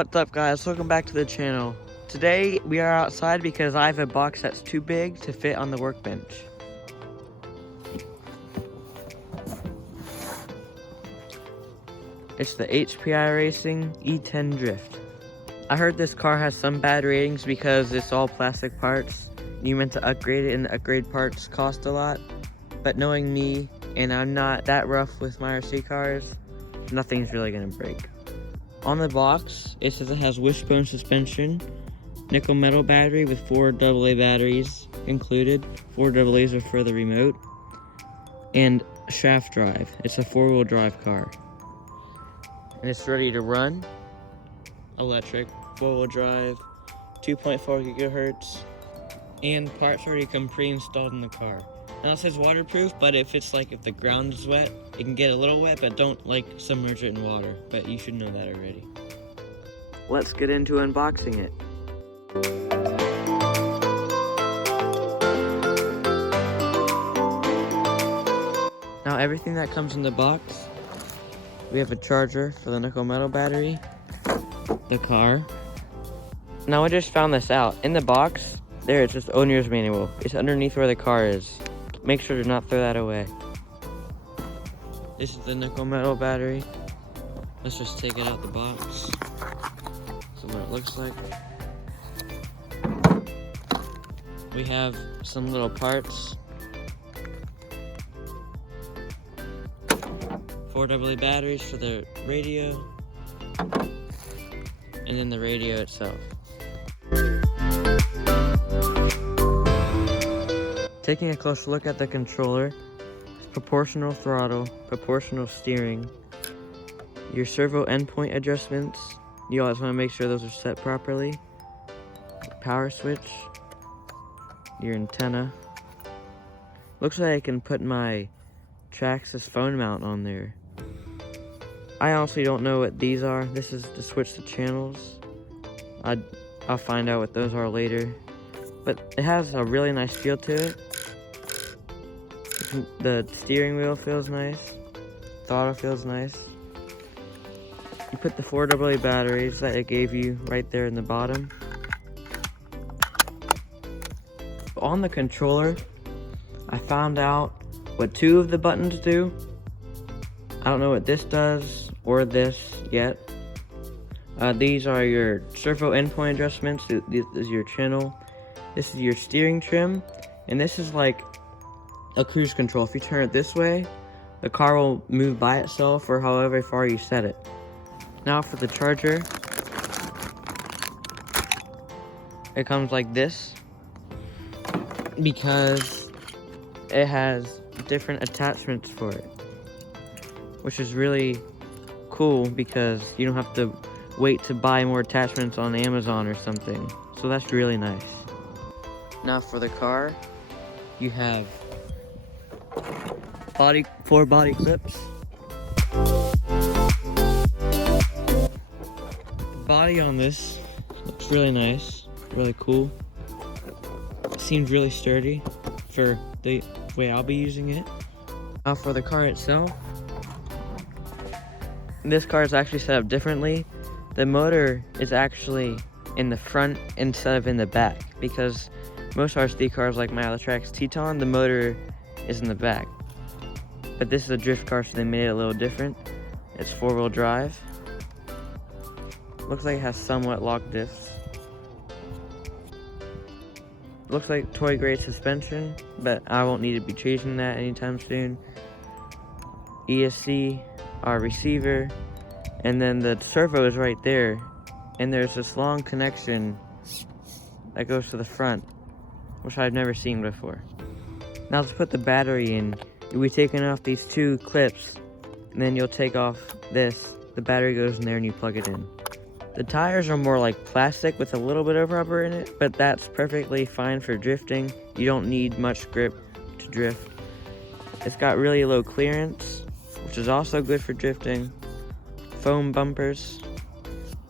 What's up, guys? Welcome back to the channel. Today we are outside because I have a box that's too big to fit on the workbench. It's the HPI Racing E10 Drift. I heard this car has some bad ratings because it's all plastic parts. You meant to upgrade it and the upgrade parts cost a lot. But knowing me, and I'm not that rough with my RC cars, nothing's really gonna break. On the box, it says it has wishbone suspension, nickel metal battery with 4 AA batteries included. 4 AA's are for the remote, and shaft drive. It's a 4-wheel drive car. And it's ready to run. Electric, 4-wheel drive, 2.4 gigahertz, and parts already come pre-installed in the car. Now it says waterproof, but if the ground is wet, it can get a little wet, but don't submerge it in water. But you should know that already. Let's get into unboxing it. Now everything that comes in the box, we have a charger for the nickel metal battery, the car. Now I just found this out. In the box, there it's just owner's manual. It's underneath where the car is. Make sure to not throw that away. This is the nickel metal battery. Let's just take it out the box. So what it looks like. We have some little parts. 4 AA batteries for the radio. And then the radio itself. Taking a closer look at the controller, proportional throttle, proportional steering, your servo endpoint adjustments, you always want to make sure those are set properly, power switch, your antenna. Looks like I can put my Traxxas phone mount on there. I honestly don't know what these are. This is to switch the channels. I'll find out what those are later. But it has a really nice feel to it. The steering wheel feels nice. Throttle feels nice. You put the 4 AA batteries that it gave you right there in the bottom. On the controller, I found out what 2 of the buttons do. I don't know what this does or this yet. These are your servo endpoint adjustments. This is your channel. This is your steering trim, and this is like a cruise control. If you turn it this way, the car will move by itself or however far you set it. Now for the charger, it comes like this because it has different attachments for it, which is really cool because you don't have to wait to buy more attachments on Amazon or something. So that's really nice. Now for the car, you have 4 body clips. The body on this looks really nice, really cool. It seems really sturdy for the way I'll be using it. Now for the car itself, this car is actually set up differently. The motor is actually in the front instead of in the back because most RC cars like my Traxxas Teton, the motor is in the back. But this is a drift car, so they made it a little different. It's 4-wheel drive. Looks like it has somewhat lock diffs. Looks like toy grade suspension, but I won't need to be changing that anytime soon. ESC, our receiver, and then the servo is right there. And there's this long connection that goes to the front, which I've never seen before. Now to put the battery in, you'll be taking off these 2 clips, and then you'll take off this. The battery goes in there and you plug it in. The tires are more like plastic with a little bit of rubber in it, but that's perfectly fine for drifting. You don't need much grip to drift. It's got really low clearance, which is also good for drifting. Foam bumpers,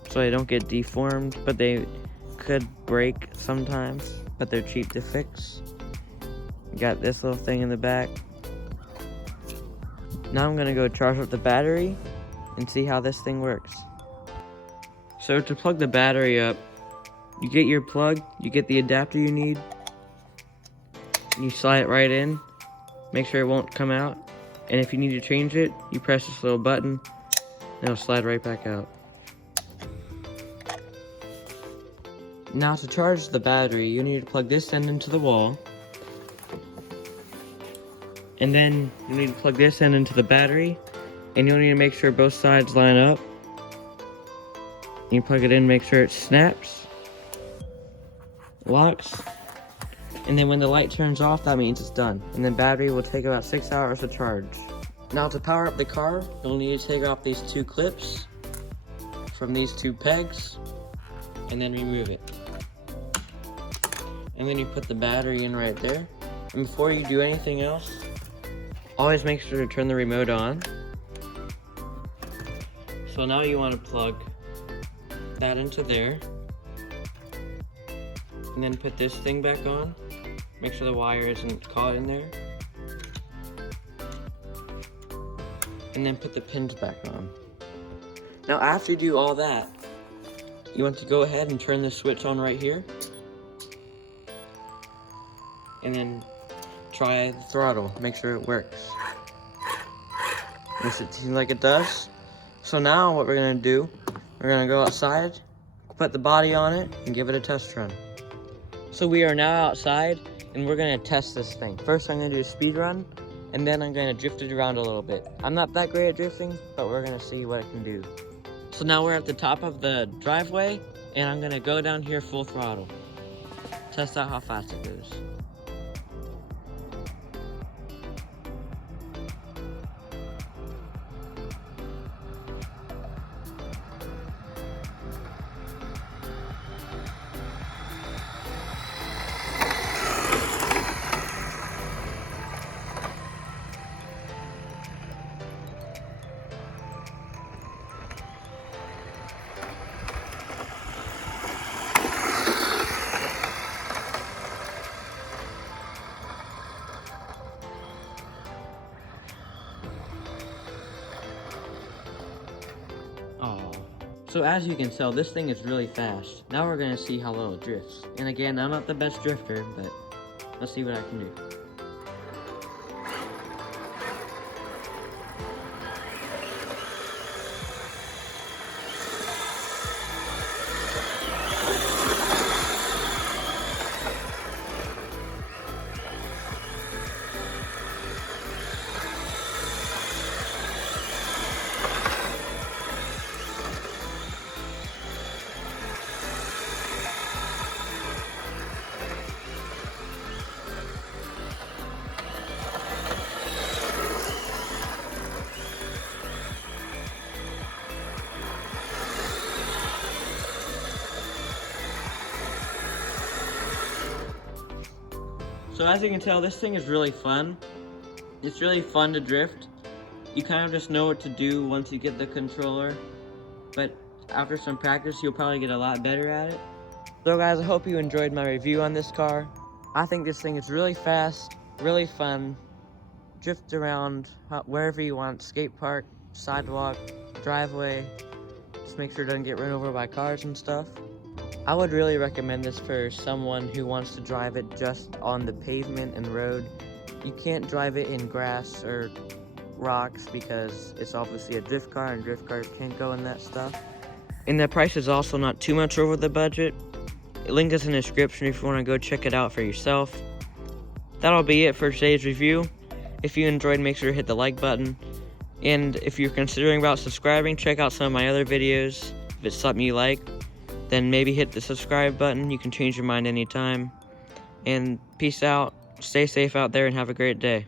so they don't get deformed, but they could break sometimes, but they're cheap to fix. You got this little thing in the back. Now I'm gonna go charge up the battery and see how this thing works. So to plug the battery up, you get your plug, you get the adapter you need, and you slide it right in, make sure it won't come out, and if you need to change it, you press this little button, and it'll slide right back out. Now to charge the battery, you need to plug this end into the wall, and then you need to plug this end into the battery, and you'll need to make sure both sides line up. You plug it in, make sure it snaps, locks, and then when the light turns off, that means it's done. And the battery will take about 6 hours to charge. Now to power up the car, you'll need to take off these two clips from these two pegs, and then remove it. And then you put the battery in right there. And before you do anything else, always make sure to turn the remote on. So now you want to plug that into there, and then put this thing back on. Make sure the wire isn't caught in there, and then put the pins back on. Now after you do all that, you want to go ahead and turn the switch on right here, and then try the throttle, make sure it works. Does it seem like it does? So now what we're gonna do, we're gonna go outside, put the body on it, and give it a test run. So we are now outside, and we're gonna test this thing. First I'm gonna do a speed run, and then I'm gonna drift it around a little bit. I'm not that great at drifting, but we're gonna see what it can do. So now we're at the top of the driveway, and I'm gonna go down here full throttle. Test out how fast it goes. So as you can tell, this thing is really fast. Now we're gonna see how well it drifts. And again, I'm not the best drifter, but let's see what I can do. So as you can tell, this thing is really fun. It's really fun to drift. You kind of just know what to do once you get the controller, but after some practice, you'll probably get a lot better at it. So guys, I hope you enjoyed my review on this car. I think this thing is really fast, really fun. Drift around wherever you want, skate park, sidewalk, driveway. Just make sure it doesn't get run over by cars and stuff. I would really recommend this for someone who wants to drive it just on the pavement and road. You can't drive it in grass or rocks because it's obviously a drift car and drift cars can't go in that stuff. And the price is also not too much over the budget. Link is in the description if you want to go check it out for yourself. That'll be it for today's review. If you enjoyed, make sure to hit the like button. And if you're considering about subscribing, check out some of my other videos. If it's something you like, then maybe hit the subscribe button. You can change your mind anytime. And peace out, stay safe out there, and have a great day.